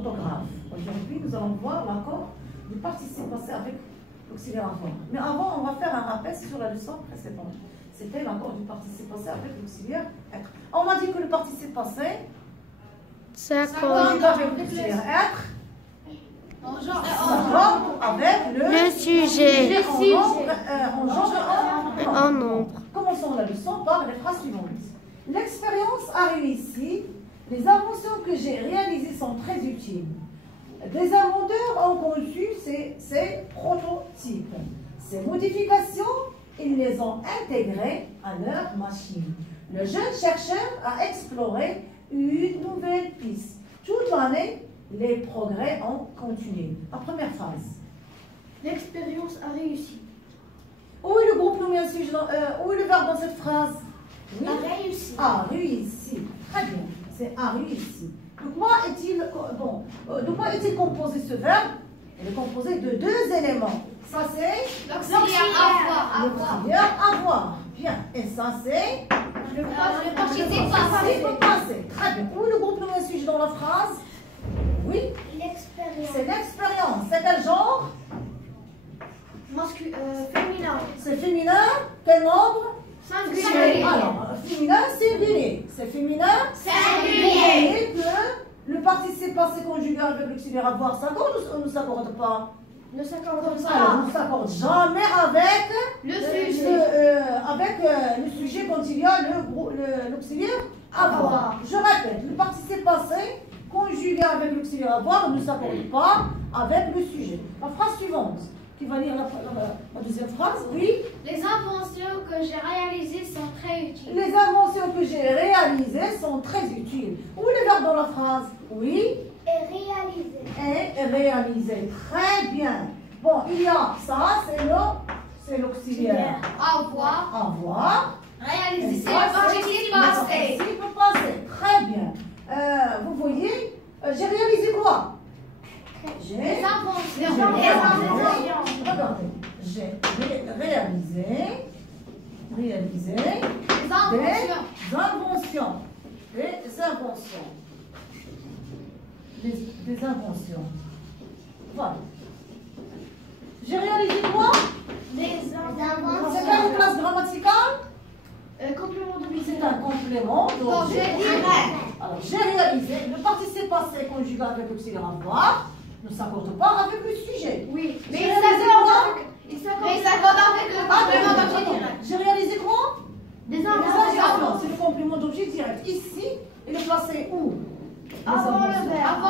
d'orthographe. Aujourd'hui, nous allons voir l'accord du participe passé avec l'auxiliaire avoir. Mais avant, on va faire un rappel sur la leçon précédente. C'était l'accord du participe passé avec l'auxiliaire être. On a dit que le participe passé s'accorde avec l'auxiliaire être avec le sujet en nombre. Commençons la leçon par les phrases suivantes. L'expérience a réussi. Les inventions que j'ai réalisées sont très utiles. Des inventeurs ont conçu ces prototypes. Ces modifications, ils les ont intégrées à leur machine. Le jeune chercheur a exploré une nouvelle piste. Toute l'année, les progrès ont continué. La première phrase. L'expérience a réussi. Où est le groupe nommé sujet, où est le verbe dans cette phrase? Oui. A réussi. A réussi. Très bien. C'est a réussi. De quoi est-il composé ce verbe? Il est composé de deux éléments. Ça c'est l'auxiliaire avoir. L'auxiliaire avoir. Bien. Et ça c'est le participe passé. Très bien. Où est le groupe nommé sujet dans la phrase? Oui. L'expérience. C'est l'expérience. C'est quel genre? Féminin. C'est féminin. Quel nombre? Singulier. Alors, féminin singulier. C'est féminin singulier. Et que le participe passé conjugal avec l'auxiliaire avoir s'accorde ou ne s'accorde pas? Ne s'accorde pas. Alors, on ne s'accorde jamais avec le sujet quand il y a l'auxiliaire avoir. Je répète, le participe passé conjugué avec l'auxiliaire avoir ne s'accorde pas avec le sujet. La phrase suivante. Qui va lire la deuxième phrase? Oui. Les inventions que j'ai réalisées sont très utiles. Les inventions que j'ai réalisées sont très utiles. Où est le verbe dans la phrase? Oui. Et réalisé. Et réalisé. Très bien. Bon, il y a ça, c'est l'auxiliaire. Avoir. Avoir. Réaliser. C'est le participe passé. Participe passé. Très bien. Vous voyez, j'ai réalisé quoi? Les inventions. Regardez, j'ai réalisé des inventions. Des inventions. Voilà. J'ai réalisé quoi? Des inventions. C'est pas une classe grammaticale? Complément d'objet. C'est un complément d'objet direct. Alors, j'ai réalisé. Le participe passé conjugué avec l'auxiliaire avoir ne s'accorde pas avec le sujet. Oui, mais il s'accorde avec le complément d'objet direct. J'ai réalisé quoi? Des inventions. C'est le complément d'objet direct. Ici, il est placé où? Avant le verbe.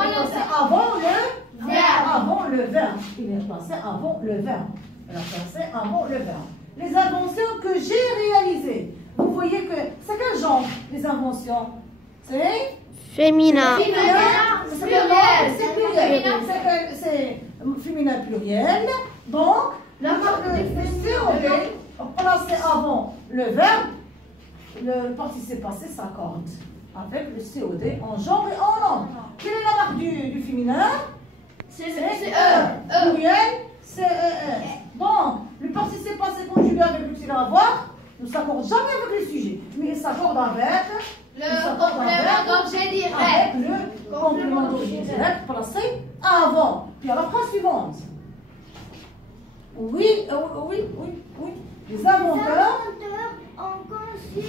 Avant le verbe. Il est placé avant le verbe. Il est placé avant le verbe. Les inventions que j'ai réalisées. Vous voyez que c'est quel genre, les inventions? C'est féminin. C'est pluriel. C'est féminin pluriel. Donc, le COD placé avant le verbe, le participe passé s'accorde avec le COD en genre et en nombre. Quelle est la marque du féminin? C'est E. Pluriel, c'est E. Donc, le participe passé conjugué avec l'auxiliaire avoir ne s'accorde jamais avec le sujet, mais il s'accorde avec le complément d'objet direct. Avec le complément d'objet direct placé avant. Puis à la phrase suivante. Oui. Les inventeurs ont conçu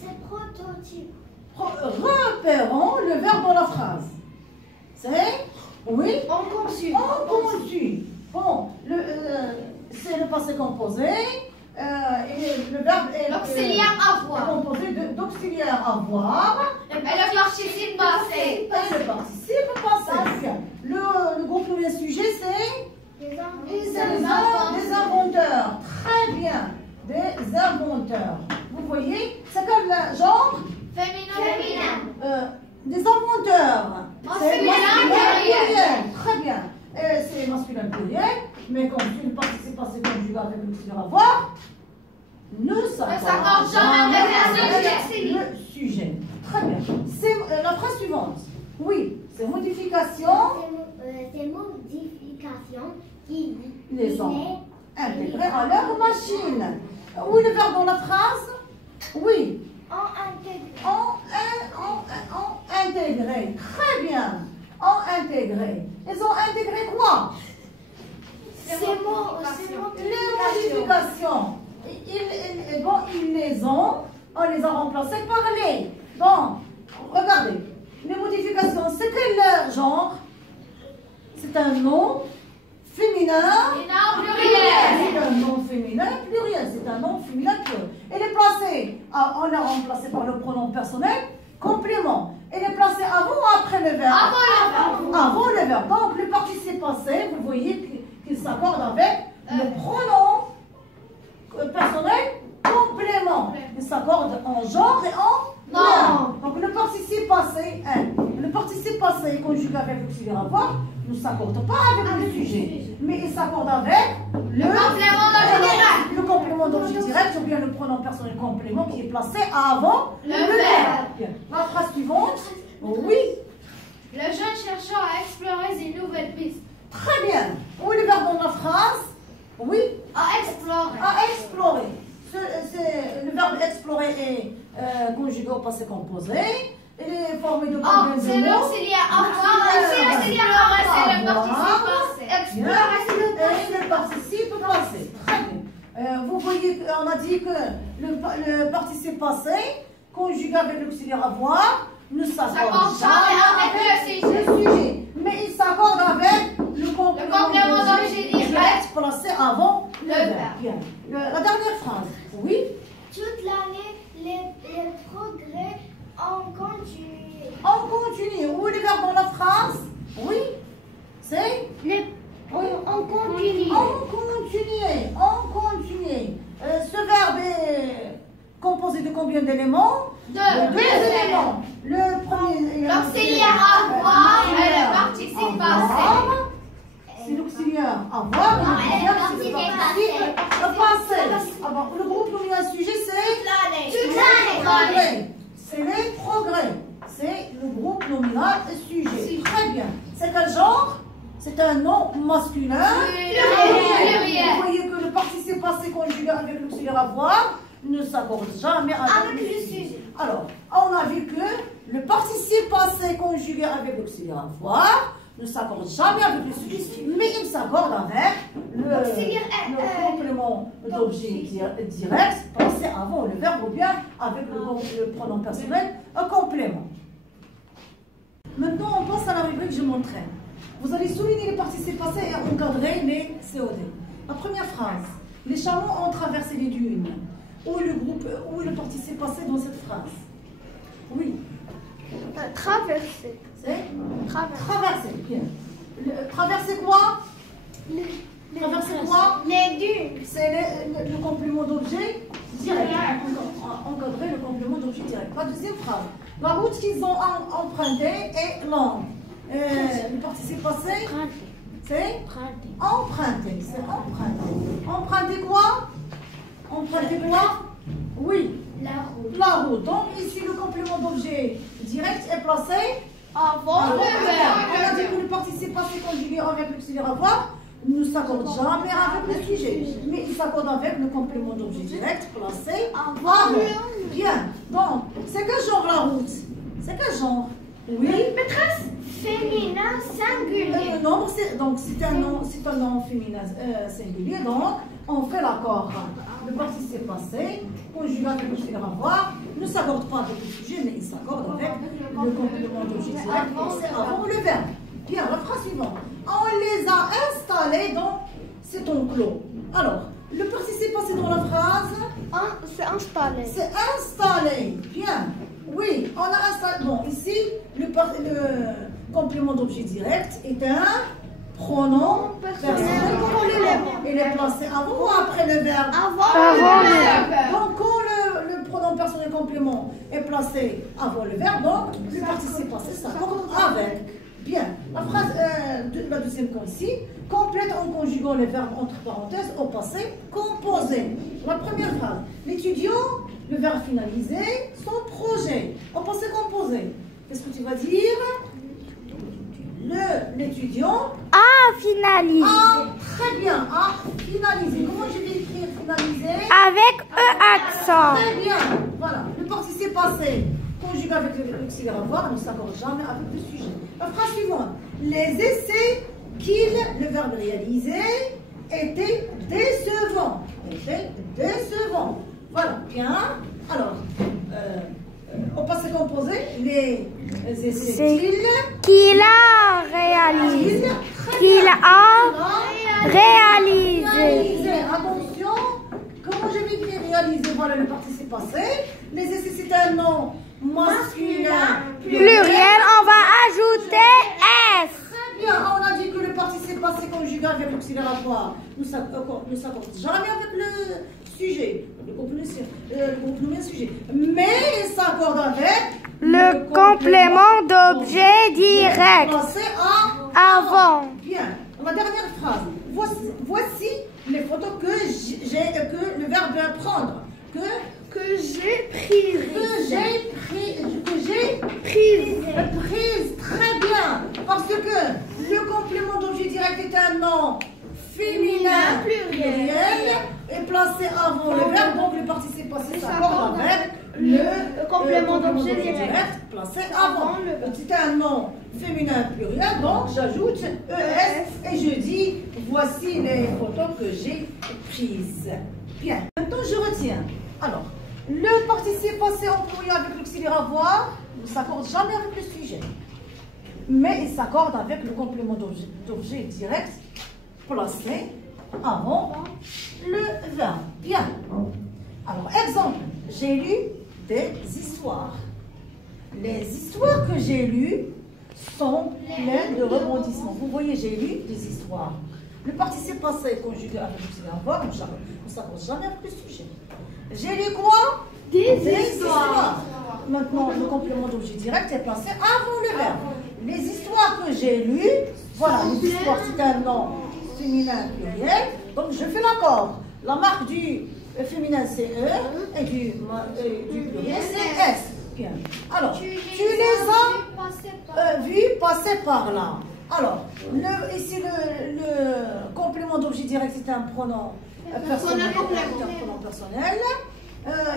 ces prototypes. Repérons le verbe dans la phrase. C'est oui. Ont conçu. Bon, c'est le passé composé. Et le verbe est l'auxiliaire avoir. Composé d'auxiliaire avoir. Et le participe passé. Le participe passé. Le groupe nommé sujet, c'est des inventeurs. Très bien. Des inventeurs. Vous voyez, c'est quel genre? Féminin. Des inventeurs. Masculin pluriel. Très bien. C'est masculin pluriel, mais quand une participe passé conjugué avec l'auxiliaire avoir, ne s'accorde jamais avec le sujet. Très bien. C'est la phrase suivante. Oui, c'est modifications. Ces modifications qui les ont intégrées à leur machine. Où est le verbe dans la phrase? Oui. ont intégré. Intégré. Très bien. ont intégré. Ils ont intégré quoi? Ces mots Les modifications. Ils les ont, on les a remplacés par les. Bon, regardez. Les modifications, c'est quel genre? C'est un nom féminin. C'est un nom féminin pluriel. C'est un nom féminin pluriel. Elle est placée, on l'a remplacé par le pronom personnel, complément. Elle est placée avant ou après le verbe? Avant le verbe. Donc le participe passé, vous voyez qu'il s'accorde avec le pronom personnel complément. Il s'accorde en genre et en nom. Donc le participe passé, le participe passé conjugué avec l'auxiliaire avoir ne s'accorde pas avec le sujet, mais il s'accorde avec le complément d'objet direct. Le complément d'objet direct ou bien le pronom personnel complément qui est placé avant le verbe. La phrase suivante. Oui. Le jeune chercheur a exploré une nouvelle piste. Très bien. Où est le verbe dans la phrase? Oui. A exploré. À explorer. Le verbe explorer est conjugué au passé composé. Il est formé de combien de mots? C'est l'auxiliaire avoir. C'est le participe passé. Explorer, c'est le participe passé. Très bien. Vous voyez qu'on a dit que le participe passé, conjugué avec l'auxiliaire avoir, ne s'accorde jamais avec le sujet. Mais il s'accorde avec le complément d'objet direct placé avant le verbe. Bien. La dernière phrase. Oui. Toute l'année, les progrès ont continué. On continue. Où est le verbe dans la phrase? Oui. C'est On continue. On continue. Ce verbe est composé de combien d'éléments? De deux éléments. Le premier. L'auxiliaire avoir et le participe passé. C'est l'auxiliaire avoir. Le participe passé. Alors, le groupe nominal sujet, c'est Toute l'année. C'est les progrès. C'est le groupe nominal sujet. Très bien. C'est quel genre? C'est un nom masculin. Vous voyez que le participe passé conjugué avec l'auxiliaire avoir ne s'accorde jamais avec le sujet. Alors, on a vu que le participe passé conjugué avec l'auxiliaire avoir ne s'accorde jamais avec le sujet, mais il s'accorde avec le complément d'objet direct placé avant le verbe ou bien avec le pronom personnel, un complément. Maintenant, on passe à la rubrique Je m'entraîne. Vous allez souligner les participes passés et encadrer les COD. La première phrase. Les chameaux ont traversé les dunes. Où est le participe passé dans cette phrase? Oui. Traverser. C'est traverser. Bien. Traverser quoi? Traverser quoi? Les dunes. C'est le complément d'objet direct. Encadrer le complément d'objet direct. La deuxième phrase. La route qu'ils ont empruntée est longue. Le participe passé? C'est emprunter. C'est emprunter. Emprunter quoi? Emprunter quoi? Oui. La route. Donc ici le complément d'objet direct est placé avant le verbe. On a dit que le participe passé conjugué avec l'auxiliaire avoir ne s'accorde jamais avec le sujet, mais il s'accorde avec le complément d'objet direct placé avant. Bien. Donc c'est quel genre la route? C'est quel genre? Oui. Maîtresse. Féminin singulier. Non, donc c'est un nom féminin singulier, donc on fait l'accord. Le participe passé, conjugué avec l'auxiliaire avoir, ne s'accorde pas avec le sujet, mais il s'accorde avec le complément d'objet direct avant le verbe. Bien, la phrase suivante. On les a installés dans cet enclos. Alors, le participe passé dans la phrase? C'est installé. C'est installé. Bien. Oui, on a installé. Bon, ici, le complément d'objet direct est un pronom personnel complément. Il est placé avant ou après le verbe? Avant le verbe. Donc, quand le pronom personnel complément est placé avant le verbe, donc le participe passé s'accorde avec. Bien. La phrase, la deuxième cas ici, complète en conjuguant les verbes entre parenthèses au passé composé. La première phrase, l'étudiant, le verbe finalisé, son projet au passé composé. Qu'est-ce que tu vas dire? L'étudiant A finalisé. Très bien, a finalisé. Comment je vais écrire finalisé? Avec accent. Très bien. Voilà. Le participe passé conjugué avec l'auxiliaire avoir ne s'accorde jamais avec le sujet. La phrase suivante. Les essais qu'il, le verbe réaliser, étaient décevants. Étaient décevants. Voilà, bien. Alors, au passé composé, les essais qu'il a réalisé. Qu'il a réalisé. Attention, comment je vais écrire réaliser? Voilà le participe passé. Les essais, c'est un nom masculin Pluriel, on va ajouter S. Très bien, on a dit que le participe passé conjugué avec l'auxiliaire avoir ne s'accorde jamais avec le sujet, le complément sujet, mais il s'accorde avec Le complément d'objet direct. Placé Avant. Bien, la dernière phrase. Voici les photos que le verbe prendre. Que j'ai prise. Très bien. Parce que le complément d'objet direct est un nom féminin pluriel et placé avant le verbe, donc le participe passé s'accorde avec le complément d'objet direct placé avant. C'est un nom féminin pluriel, donc j'ajoute ES et je dis voici les photos que j'ai prises. Bien. Maintenant je retiens. Alors, le participe passé employé avec l'auxiliaire avoir ne s'accorde jamais avec le sujet, mais il s'accorde avec le complément d'objet direct placé avant le verbe. Bien. Alors, exemple, j'ai lu des histoires. Les histoires que j'ai lues sont pleines de rebondissements. Vous voyez, j'ai lu des histoires. Le participe passé est conjugué avec l'auxiliaire avoir, on ne s'accorde jamais avec le sujet. J'ai lu quoi? Des histoires. Maintenant, le complément d'objet direct est placé avant le verbe. Les histoires que j'ai lues, voilà, les histoires, c'est un nom féminin pluriel, donc je fais l'accord. La marque du féminin c'est E et du pluriel c'est S. Bien. Alors, tu les as vus passer par là. Alors, ici le complément d'objet direct c'est un pronom personnel.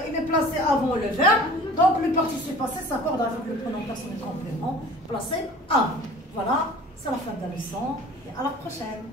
Il est placé avant le verbe, donc le participe passé s'accorde avec le pronom personnel complément placé avant. Voilà, c'est la fin de la leçon et à la prochaine.